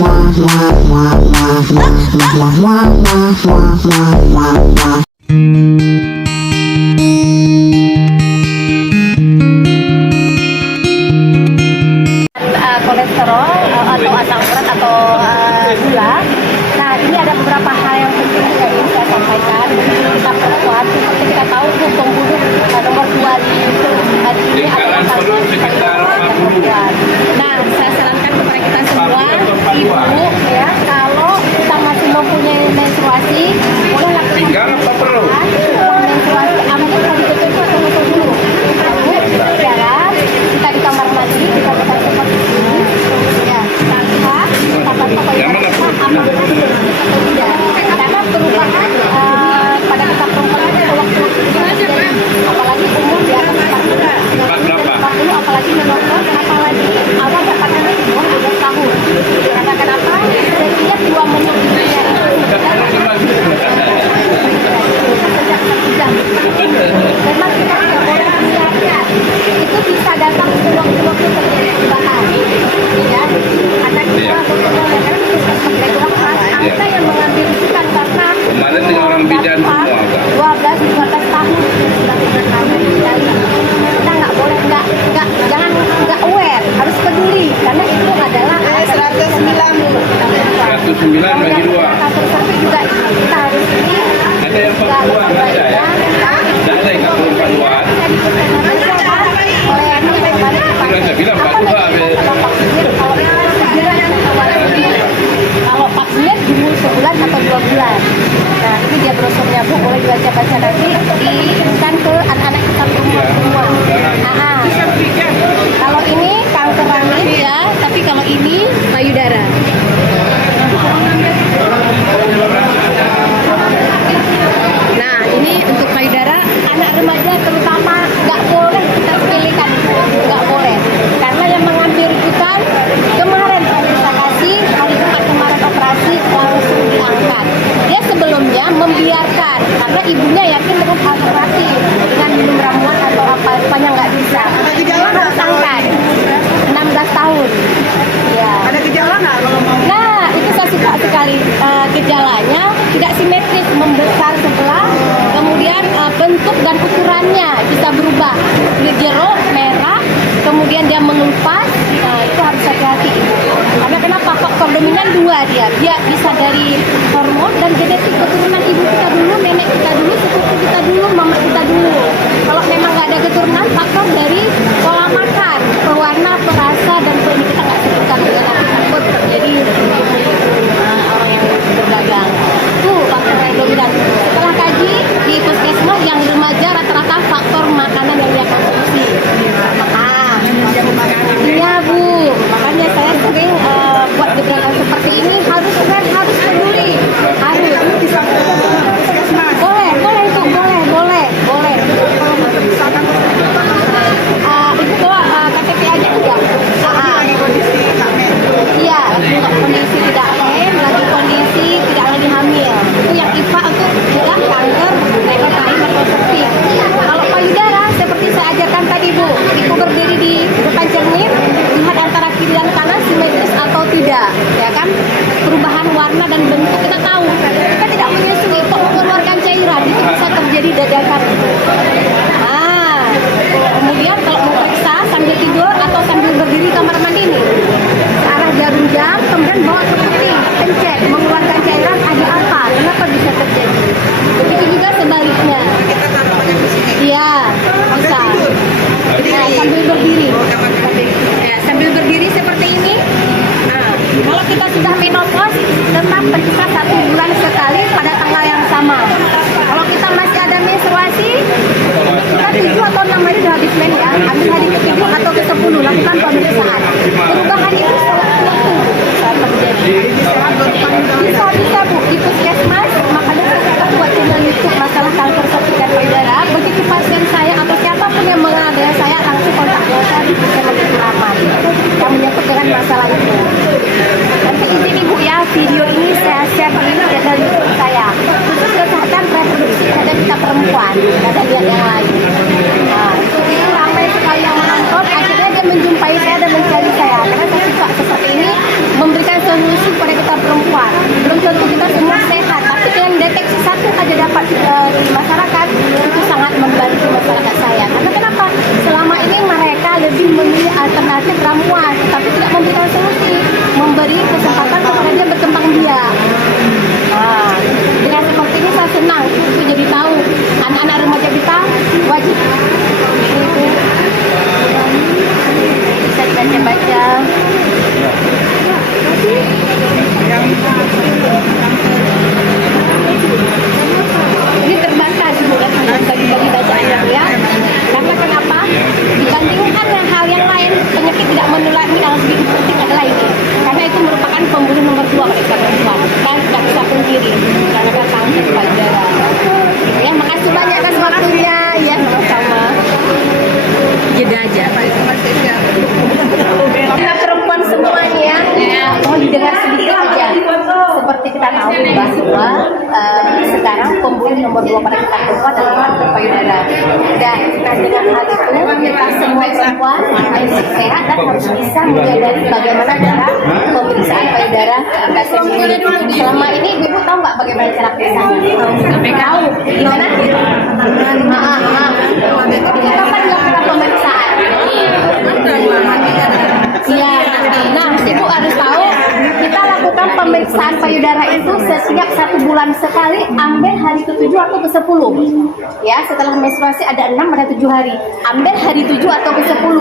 Kolesterol atau asam urat atau gula. Nah, ini ada beberapa hal yang penting yang ingin saya sampaikan. Kita perempuan, seperti kita tahu pembunuh nomor 2 di ini adalah perempuan. Nah, saya sarankan kepada kita semua, ibu ya, kalau kita masih mempunyai menstruasi, boleh lakukan menstruasi. Aman itu ditutup atau tutup dulu. Jalan, kita di kamar mandi, kita seperti ini. Ya, tanpa karena perubahan pada kita perempuan itu waktu apalagi umur di atas 40, apalagi menopause, apalagi awal dapatkan di bawah 12 tahun. Karena kenapa? Setiap 2 menit dunia itu memang kita tidak boleh biarkan itu bisa datang sewaktu-waktu terjadi perubahan, ya. Karena kita angka yang mengambil itu kan karena kemarin dengan orang bidan semua 12-15 tahun kita nggak boleh jangan nggak aware, harus peduli karena itu adalah 109 bagi 2 kanker cervix juga kita harus ada yang 42 ada ya? Ada yang 42 saya bilang 42 kalau vaksinnya dulu sebulan atau 2 bulan. Nah, ini dia brosurnya Bu, boleh dibaca-baca nanti dikirimkan ke anak-anak kita semua. Kalau ini kanker rahim ya, tapi kalau ini payudara. Nah, ini untuk payudara anak remaja terutama nggak boleh kita pilihkan, nggak boleh. Karena yang mengambil rujukan kemarin kita kasih hari Jumat kemarin operasi langsung diangkat. Dia sebelumnya membiarkan karena ibunya yakin dengan operasi dengan minum ramuan atau apa sepanjang nggak bisa. Harus angkat 16 tahun. Ya. Ada gejala nggak kalau mau? Nah, itu saya suka sekali gejalanya tidak simetris, membesar sebelah, kemudian bentuk dan ukurannya bisa berubah, kulit jeruk, merah, kemudian dia mengelupas. Nah, itu harus hati-hati. Karena kenapa? Faktor dominan 2 dia bisa dari hormon dan genetik keturunan ibu kita dulu, nenek kita dulu, sepupu kita dulu, mama kita dulu. Kalau memang nggak ada keturunan, faktor dari pola makan, pewarna, perasa, dan ini kita nggak sebutkan juga nanti takut terjadi orang yang berdagang. Itu faktor yang dominan. Setelah kaji di puskesmas yang remaja rata-rata faktor makanan yang dia konsumsi. Iya Bu, makanya saya sering buat gebrakan seperti ini harus peduli, harus. Boleh itu boleh. Itu KTP aja enggak? Iya, untuk kondisi tidak hamil, lagi kondisi tidak lagi hamil. Itu yang IPA untuk jelas kanker rahim atau cervix. Kalau payudara seperti saya ajarkan tadi Bu, ibu berdiri di depan cermin, lihat antara kiri dan kanan simetris atau tidak, ya kan? Perubahan warna dan bentuk kita tahu. Kita tidak menyusui kok mengeluarkan cairan, itu bisa terjadi dadakan. Kemudian kalau mau periksa sambil tidur atau sambil berdiri kamar mandi nih, ke arah jarum jam, kemudian bawa ke peti, pencet, mengeluarkan cairan, ada apa? Kenapa bisa terjadi? Begitu juga sebaliknya. Iya, bisa. Nah, sambil berdiri. Ya, sambil berdiri seperti ini. Nah, kalau kita sudah menopause, tetap periksa 1 bulan sekali pada tanggal yang sama. Kalau kita masih ada menstruasi, kita 7 atau 6 hari sudah habis men ya. Habis hari ke-7 atau ke-10 lakukan pemeriksaan. Perubahan itu sewaktu-waktu bisa terjadi. Bisa Bu, di puskesmas, makanya saya suka buat channel YouTube masalah kanker cervix dan payudara. Begitu pasien saya atau siapapun yang mengenal dengan saya langsung kontak saya di channel Keramat yang menyangkut dengan masalah itu. Nanti izin Ibu ya, video ini saya share di channel YouTube saya. Khusus kesehatan reproduksi pada kita perempuan, ada lihat yang lain. Nah, itu ramai sekali yang menonton. Akhirnya dia menjumpai saya dan mencari saya. Karena saya suka seperti ini, memberikan solusi pada kita perempuan. Belum tentu kita semua sehat, tapi dengan deteksi satu aja dapat di masyarakat itu sangat membantu masyarakat saya. Karena kenapa? Selama ini mereka lebih memilih alternatif ramuan, tapi tidak memberikan solusi, memberi kesempatan kepada dia berkembang biak. Nah, dengan seperti ini saya senang untuk jadi tahu anak-anak remaja kita wajib itu bisa dibaca-baca. Ini terbatas bukan bagi bacaannya ya. Karena kenapa? Dibandingkan dengan hal yang lain, penyakit tidak menular ini harus diikuti adalah ini. Karena itu merupakan pembunuh nomor 2 pada kita perempuan. Dan tidak bisa pungkiri karena kan kanker payudara. Ya, makasih banyak atas waktunya. Ya, sama-sama. Jeda aja. Kita perempuan semuanya, mohon didengar sedikit aja. Seperti kita tahu bahwa sekarang pembunuh nomor 2 pada kita perempuan adalah kanker payudara. Dan dengan hal itu kita semua perempuan harus sehat dan harus bisa menyadari bagaimana cara pemeriksaan payudara kita sendiri. Selama ini ibu tahu nggak bagaimana cara pemeriksaan? Tahu. Gimana? Kapan dilakukan pemeriksaan? Iya. Nah, ibu harus tahu kita lakukan pemeriksaan payudara itu setiap 1 bulan sekali, ambil hari ke-7 atau ke-10. Ya, setelah menstruasi ada 6 ada 7 hari. Ambil hari 7 atau ke-10.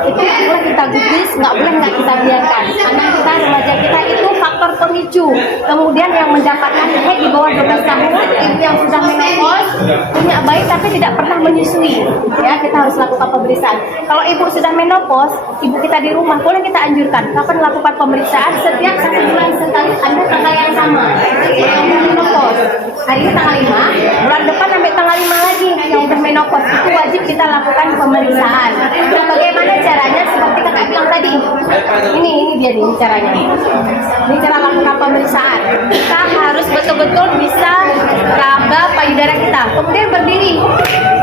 Itu nggak boleh kita gubris, nggak boleh nggak kita biarkan. Anak kita, remaja kita itu faktor pemicu. Kemudian yang mendapatkan haid di bawah 12 tahun, ibu yang sudah menopause, punya bayi tapi tidak pernah menyusui. Ya, kita harus lakukan pemeriksaan. Kalau ibu sudah menopause, ibu kita di rumah, boleh kita anjurkan kapan lakukan pemeriksaan setiap 1 bulan sekali, ambil tanggal yang sama. Yang menopause. Hari ini tanggal 5, bulan depan ambil tanggal 5 lagi yang bermenopause. Itu wajib kita lakukan pemeriksaan. Nah, bagaimana caranya? Seperti kakak bilang tadi. Ini dia nih caranya. Ini cara lakukan pemeriksaan. Kita harus betul-betul bisa raba payudara kita. Kemudian berdiri.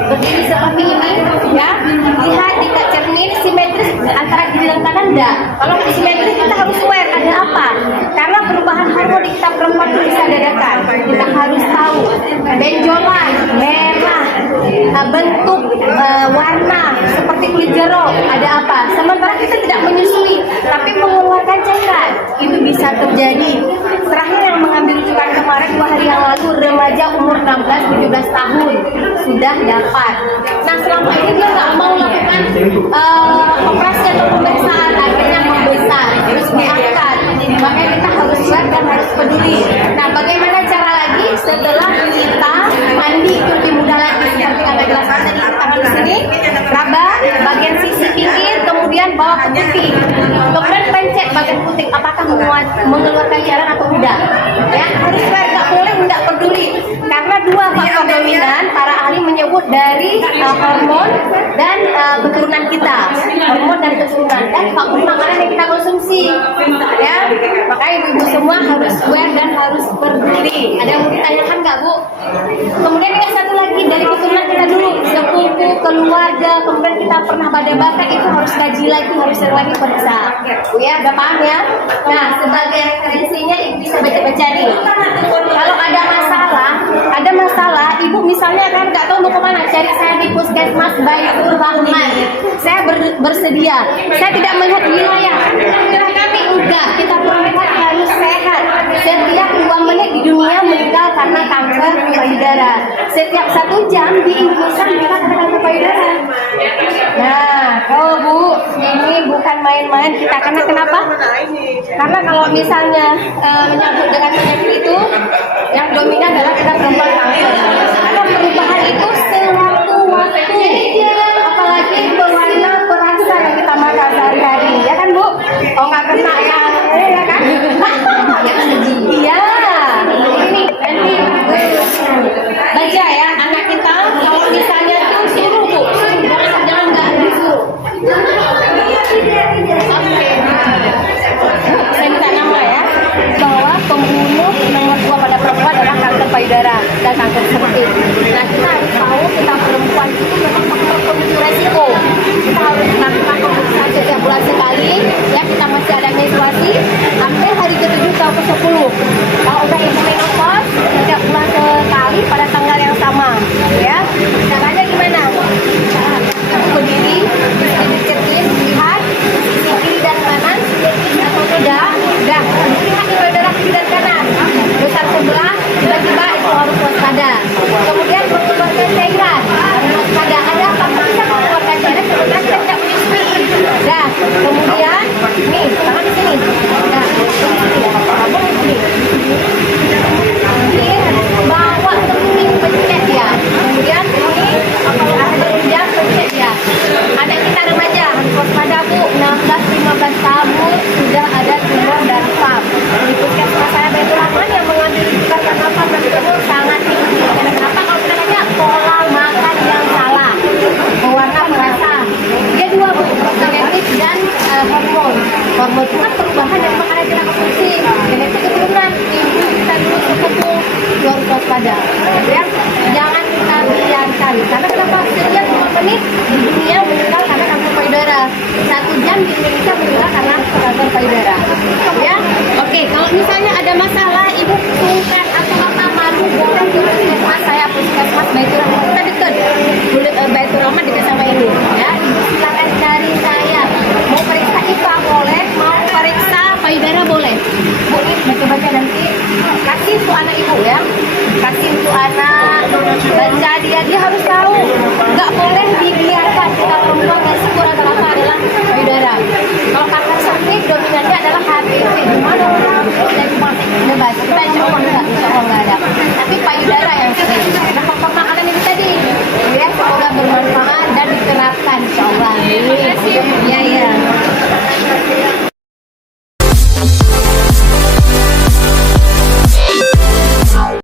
Berdiri seperti ini, ya. Lihat di cermin simetris antara kiri dan kanan enggak. Kalau simetris kita harus aware ada apa. Karena perubahan hormon di kita perempuan itu bisa dadakan. Kita harus tahu benjolan, merah, bentuk, warna seperti kulit jeruk ada apa. Sementara kita tidak menyusui, tapi mengeluarkan cairan, itu bisa terjadi. Terakhir yang mengambil rujukan kemarin 2 hari yang lalu, remaja umur 16-17 tahun sudah dapat. Nah, selama ini dia nggak mau lakukan operasi atau pemeriksaan, akhirnya membesar, terus diangkat. Makanya kita harus siap dan harus peduli. Nah, bagaimana cara lagi setelah kita mandi itu lebih mudah lagi, seperti kata jelaskan tadi, tangan di sini, raba bagian sisi pinggir, kemudian bawa ke putih, kemudian pencet bagian putih apakah mengeluarkan cairan atau tidak. Ya, harus nggak boleh nggak peduli, karena 2 faktor dominan para ahli menyebut dari hormon dan keturunan kita, hormon dan keturunan, dan faktor makanan yang kita konsumsi. Ya, makanya ibu-ibu semua harus aware dan harus peduli. Ada yang mau ditanyakan nggak, Bu? Kemudian yang satu lagi dari keturunan kita dulu, sepupu, keluarga, kemudian kita pernah bada-bada, itu harus kaji lagi, harus sering lagi periksa. Ya, udah paham ya? Nah, sebagai referensinya ibu bisa baca-baca nih. Kalau ada masalah, ibu misalnya kan nggak tahu mau kemana, cari saya di Puskesmas Baitur Rahman. Saya bersedia. Saya tidak melihat wilayah. Wilayah kami enggak. Kita perempuan harus sehat. Setiap 2 menit di dunia meninggal karena kanker payudara. Setiap 1 jam di Indonesia meninggal karena kanker payudara. Nah, oh Bu, ini bukan main-main kita. Karena kenapa? Karena kalau misalnya menyambut dengan penyakit itu, yang dominan adalah kita perempuan kanker. Karena perubahan itu sewaktu-waktu, apalagi berwarna perasa yang kita makan sehari-hari, ya kan Bu? Oh nggak kena ya kan? Iya. Ini baca ya anak kita. Kalau misalnya tuh suruh Bu, jangan nggak disuruh. Oke. Saya minta nama ya, bahwa pembunuh nomor 2 pada perempuan adalah kanker payudara dan kanker cervix. Nah, kita harus tahu kita perempuan itu memang faktor pemicu resiko. Kita harus melakukan pemeriksaan setiap bulan bulan sekali, ya kita masih ada menstruasi sampai hari ke-7 atau ke-10. Kalau udah ibu menopause, setiap bulan sekali pada tanggal yang sama, ya. Caranya gimana? Ibu berdiri, diketin, lihat sisi kiri dan kanan, atau tidak, dah. Lihat di payudara kiri dan kanan. Besar sebelah, tiba-tiba itu harus waspada. Kemudian mengeluarkan cairan, harus waspada. Ada apa bisa mengeluarkan cairan sebenarnya kita tidak menyusui. Dah. Kemudian, nih, tangan di sini. Dah. Kamu di sini. Ini bawa ke kuning pencet ya. Kemudian ini ada jam pencet ya. Anak kita remaja harus waspada Bu. 16-15 tahun sudah ada tumor dan pap. Di puskesmas saya Baitur Rahman yang mengambil rujukan karena pap dan tumor sangat tinggi. Karena kenapa? Kalau kita tanya pola makan yang salah, pewarna perasa. Dia dua Bu, genetik dan hormon. Hormon itu kan perubahan dari makanan yang kita konsumsi. Genetik keturunan, ibu kita dulu sepupu, itu harus waspada. Ya, jangan kita biarkan. Karena kenapa? Setiap 5 menit di dunia meninggal karena kanker payudara. 1 jam di Indonesia meninggal karena kanker payudara. Ya, oke. Kalau misalnya ada masalah, ibu sungkan atau apa malu, boleh di puskesmas saya, puskesmas Baitur Rahman. Kita dekat. Baitur Rahman dekat sama ini. Ya, ibu silakan cari saya. Mau periksa IPA boleh, mau periksa payudara boleh. Bu, ini baca-baca nanti. Kasih untuk anak ibu ya. Kasih untuk anak. Baca dia harus tahu. Nggak boleh dibiarkan. Kita perempuan dan syukur rata-rata adalah payudara. Kalau kanker cervix dominannya adalah HPV. Gimana orang jadi masih bebas? Kita insya Allah nggak ada. Tapi payudara yang sering. Nah, pokok makanan ini tadi. Ya, semoga bermanfaat dan diterapkan insya Allah.